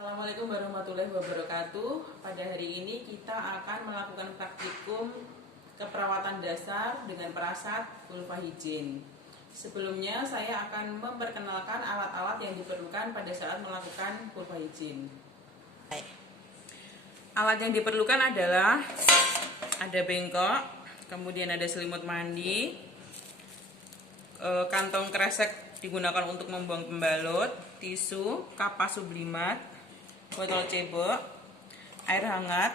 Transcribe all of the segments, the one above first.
Assalamualaikum warahmatullahi wabarakatuh. Pada hari ini kita akan melakukan praktikum keperawatan dasar dengan perasat vulva higien. Sebelumnya saya akan memperkenalkan alat-alat yang diperlukan pada saat melakukan vulva higien. Alat yang diperlukan adalah ada bengkok, kemudian ada selimut mandi, kantong kresek digunakan untuk membuang pembalut, tisu, kapas sublimat, botol cebok, air hangat.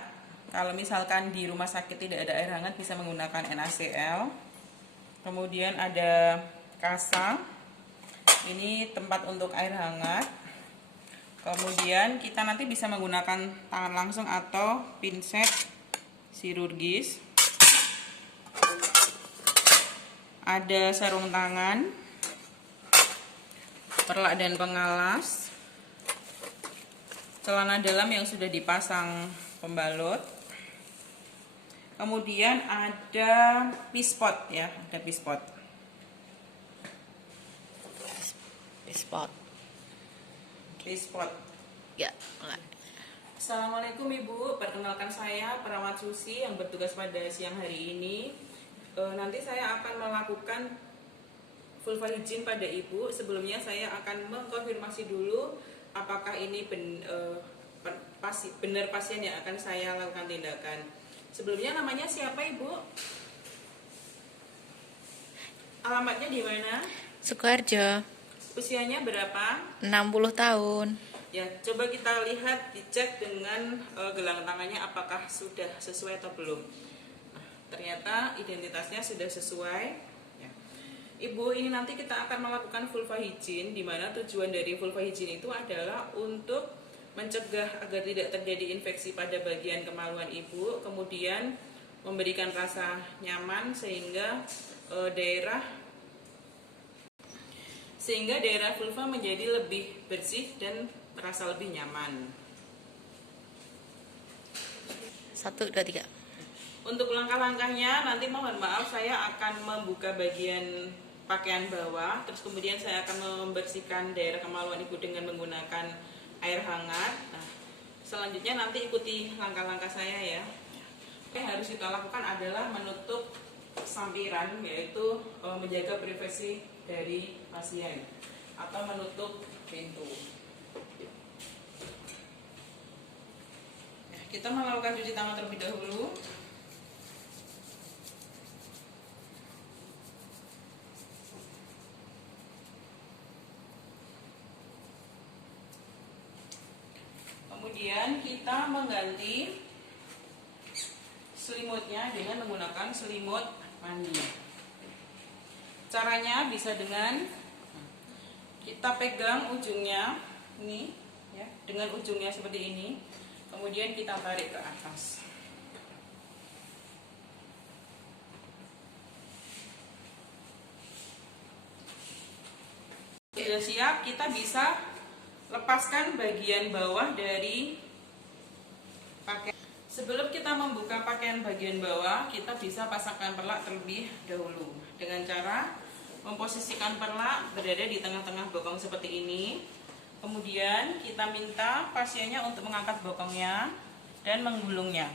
Kalau misalkan di rumah sakit tidak ada air hangat, bisa menggunakan NaCl. Kemudian ada kasa, ini tempat untuk air hangat. Kemudian kita nanti bisa menggunakan tangan langsung atau pinset chirurgis. Ada sarung tangan, perlak dan pengalas, celana dalam yang sudah dipasang pembalut. Kemudian ada pispot ya, ada pispot. Pispot. Ya, Assalamualaikum Ibu, perkenalkan saya perawat Susi yang bertugas pada siang hari ini. Nanti saya akan melakukan vulva higien pada Ibu. Sebelumnya saya akan mengkonfirmasi dulu apakah ini benar pasien yang akan saya lakukan tindakan. Sebelumnya namanya siapa Ibu? Alamatnya di mana? Sukoharjo, Usianya berapa? 60 tahun. Ya, coba kita lihat, dicek dengan gelang tangannya apakah sudah sesuai atau belum. Nah, ternyata identitasnya sudah sesuai. Ya. Ibu, ini nanti kita akan melakukan vulva higien, di mana tujuan dari vulva higien itu adalah untuk mencegah agar tidak terjadi infeksi pada bagian kemaluan ibu, kemudian memberikan rasa nyaman sehingga daerah vulva menjadi lebih bersih dan merasa lebih nyaman. 1, 2, 3. Untuk langkah-langkahnya, nanti mohon maaf saya akan membuka bagian pakaian bawah, terus kemudian saya akan membersihkan daerah kemaluan ibu dengan menggunakan air hangat. Nah, selanjutnya nanti ikuti langkah-langkah saya ya. Yang harus kita lakukan adalah menutup sampiran, yaitu menjaga privasi dari pasien atau menutup pintu. Kita melakukan cuci tangan terlebih dahulu. Kemudian kita mengganti selimutnya dengan menggunakan selimut mandi. Caranya bisa dengan kita pegang ujungnya ini ya, dengan ujungnya seperti ini. Kemudian kita tarik ke atas. Sudah siap, kita bisa lepaskan bagian bawah dari pakaian. Sebelum kita membuka pakaian bagian bawah, kita bisa pasangkan perlak terlebih dahulu dengan cara memposisikan perlak berada di tengah-tengah bokong seperti ini. Kemudian kita minta pasiennya untuk mengangkat bokongnya dan menggulungnya.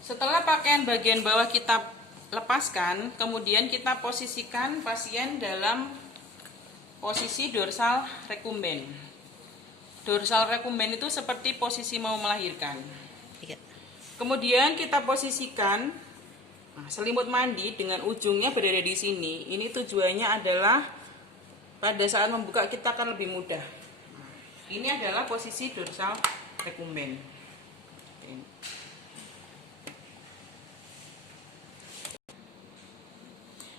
Setelah pakaian bagian bawah kita lepaskan, kemudian kita posisikan pasien dalam posisi dorsal recumbens. Dorsal recumbens itu seperti posisi mau melahirkan. Kemudian kita posisikan selimut mandi dengan ujungnya berada di sini. Ini tujuannya adalah pada saat membuka kita akan lebih mudah. Ini adalah posisi dorsal recumbens.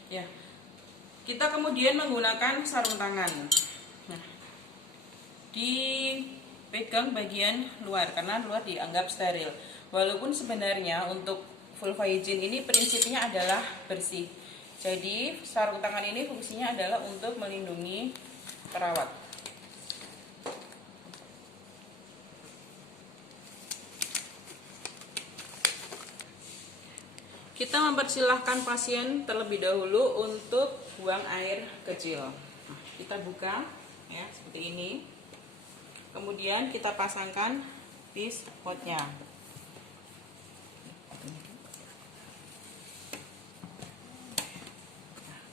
Ya, kita kemudian menggunakan sarung tangan. Nah, dipegang bagian luar karena luar dianggap steril. Walaupun sebenarnya untuk vulva higien ini prinsipnya adalah bersih. Jadi sarung tangan ini fungsinya adalah untuk melindungi perawat. Kita mempersilahkan pasien terlebih dahulu untuk buang air kecil. Nah, kita buka ya seperti ini. Kemudian kita pasangkan pispotnya.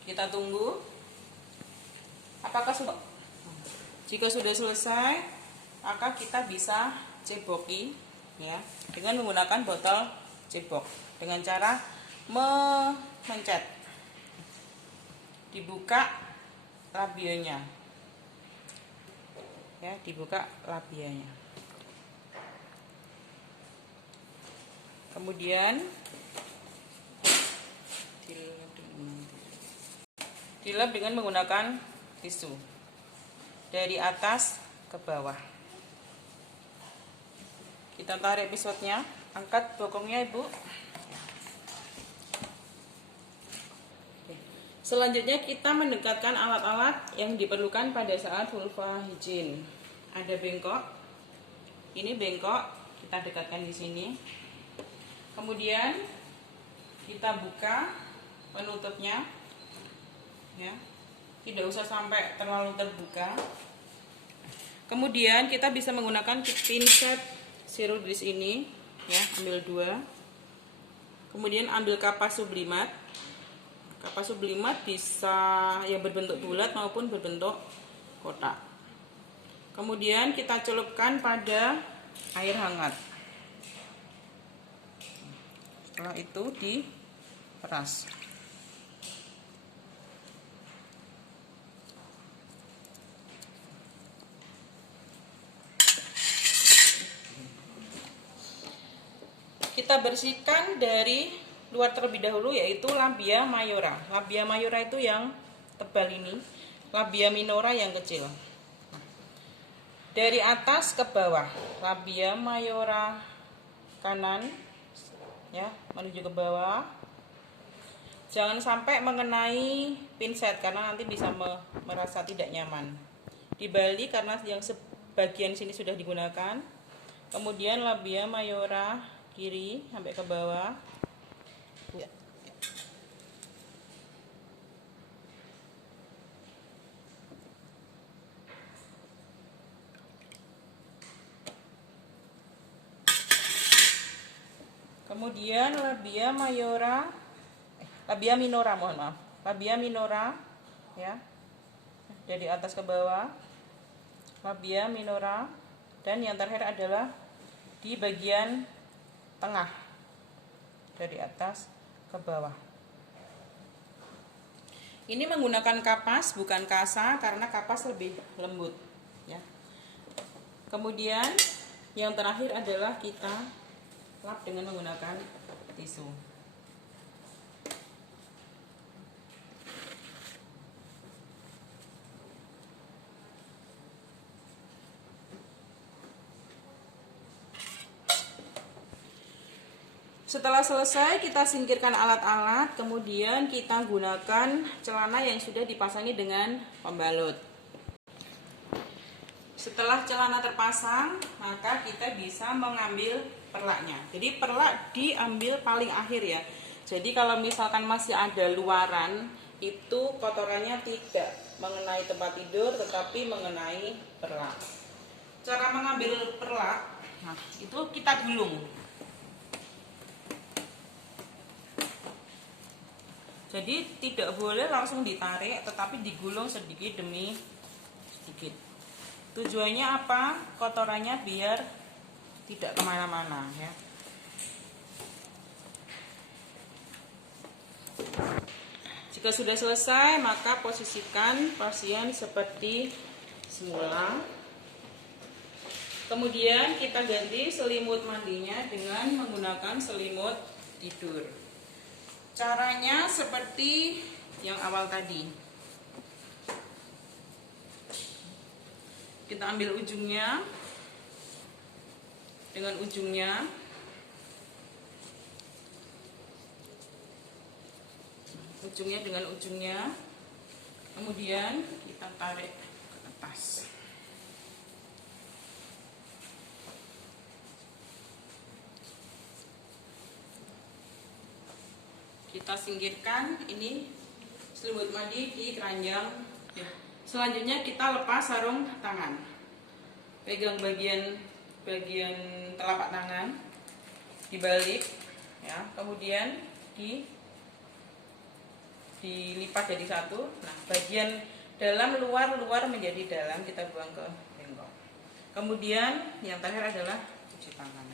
Kita tunggu. Apakah sudah? Jika sudah selesai, maka kita bisa ceboki ya dengan menggunakan botol cebok dengan cara memencet. Dibuka labionya. Ya, dibuka labionya. Kemudian dilap dengan menggunakan tisu dari atas ke bawah. Kita tarik pisotnya, angkat bokongnya Ibu. Selanjutnya kita mendekatkan alat-alat yang diperlukan pada saat vulva hygiene. Ada bengkok. Ini bengkok, kita dekatkan di sini. Kemudian kita buka penutupnya. Ya. Tidak usah sampai terlalu terbuka. Kemudian kita bisa menggunakan pinset sirodis ini, ya, ambil 2. Kemudian ambil kapas sublimat. Kapas sublimat bisa yang berbentuk bulat maupun berbentuk kotak. Kemudian kita celupkan pada air hangat. Setelah itu diperas. Kita bersihkan dari luar terlebih dahulu, yaitu labia mayora. Labia mayora itu yang tebal ini, labia minora yang kecil. Dari atas ke bawah, labia mayora kanan ya, menuju ke bawah. Jangan sampai mengenai pinset karena nanti bisa merasa tidak nyaman. Dibalik karena yang sebagian sini sudah digunakan. Kemudian labia mayora kiri sampai ke bawah. Ya. Kemudian labia minora, mohon maaf. Labia minora ya. Dari atas ke bawah. Labia minora, dan yang terakhir adalah di bagian tengah dari atas ke bawah. Ini menggunakan kapas bukan kasa karena kapas lebih lembut ya. Kemudian yang terakhir adalah kita lap dengan menggunakan tisu. Setelah selesai, kita singkirkan alat-alat, kemudian kita gunakan celana yang sudah dipasangi dengan pembalut. Setelah celana terpasang, maka kita bisa mengambil perlaknya. Jadi perlak diambil paling akhir ya. Jadi kalau misalkan masih ada luaran, itu kotorannya tidak mengenai tempat tidur, tetapi mengenai perlak. Cara mengambil perlak, nah itu kita gulung. Jadi tidak boleh langsung ditarik, tetapi digulung sedikit demi sedikit. Tujuannya apa? Kotorannya biar tidak kemana-mana ya. Jika sudah selesai, maka posisikan pasien seperti semula. Kemudian kita ganti selimut mandinya dengan menggunakan selimut tidur. Caranya seperti yang awal tadi. Kita ambil ujungnya dengan ujungnya. Ujungnya dengan ujungnya. Kemudian kita tarik ke atas. kita singkirkan ini selimut madi di keranjang. Ya. Selanjutnya kita lepas sarung tangan. Pegang bagian telapak tangan, dibalik, ya. Kemudian dilipat jadi satu. Nah, bagian dalam luar menjadi dalam kita buang ke bengkok. Kemudian yang terakhir adalah cuci tangan.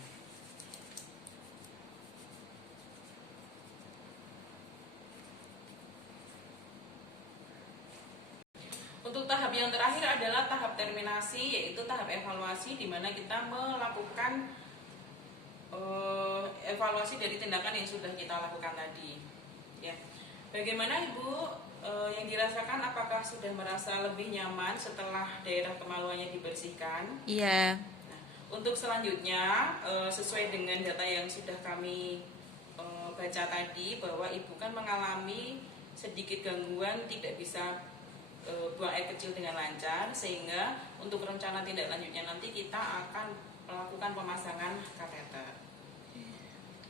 Untuk tahap yang terakhir adalah tahap terminasi, yaitu tahap evaluasi di mana kita melakukan evaluasi dari tindakan yang sudah kita lakukan tadi. Ya. Bagaimana Ibu yang dirasakan, apakah sudah merasa lebih nyaman setelah daerah kemaluannya dibersihkan? Iya. Nah, untuk selanjutnya sesuai dengan data yang sudah kami baca tadi, bahwa Ibu kan mengalami sedikit gangguan tidak bisa buang air kecil dengan lancar, sehingga untuk rencana tindak lanjutnya nanti kita akan melakukan pemasangan kateter.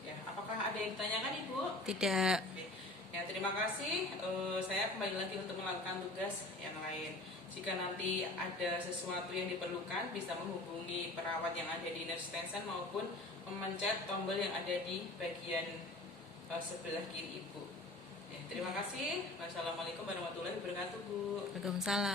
Ya, apakah ada yang ditanyakan Ibu? Tidak. Oke. Ya, terima kasih. Saya kembali lagi untuk melakukan tugas yang lain. Jika nanti ada sesuatu yang diperlukan, bisa menghubungi perawat yang ada di nurse station maupun memencet tombol yang ada di bagian sebelah kiri Ibu. Ya, terima kasih. Wassalamualaikum warahmatullahi wabarakatuh, Bu. Waalaikumsalam.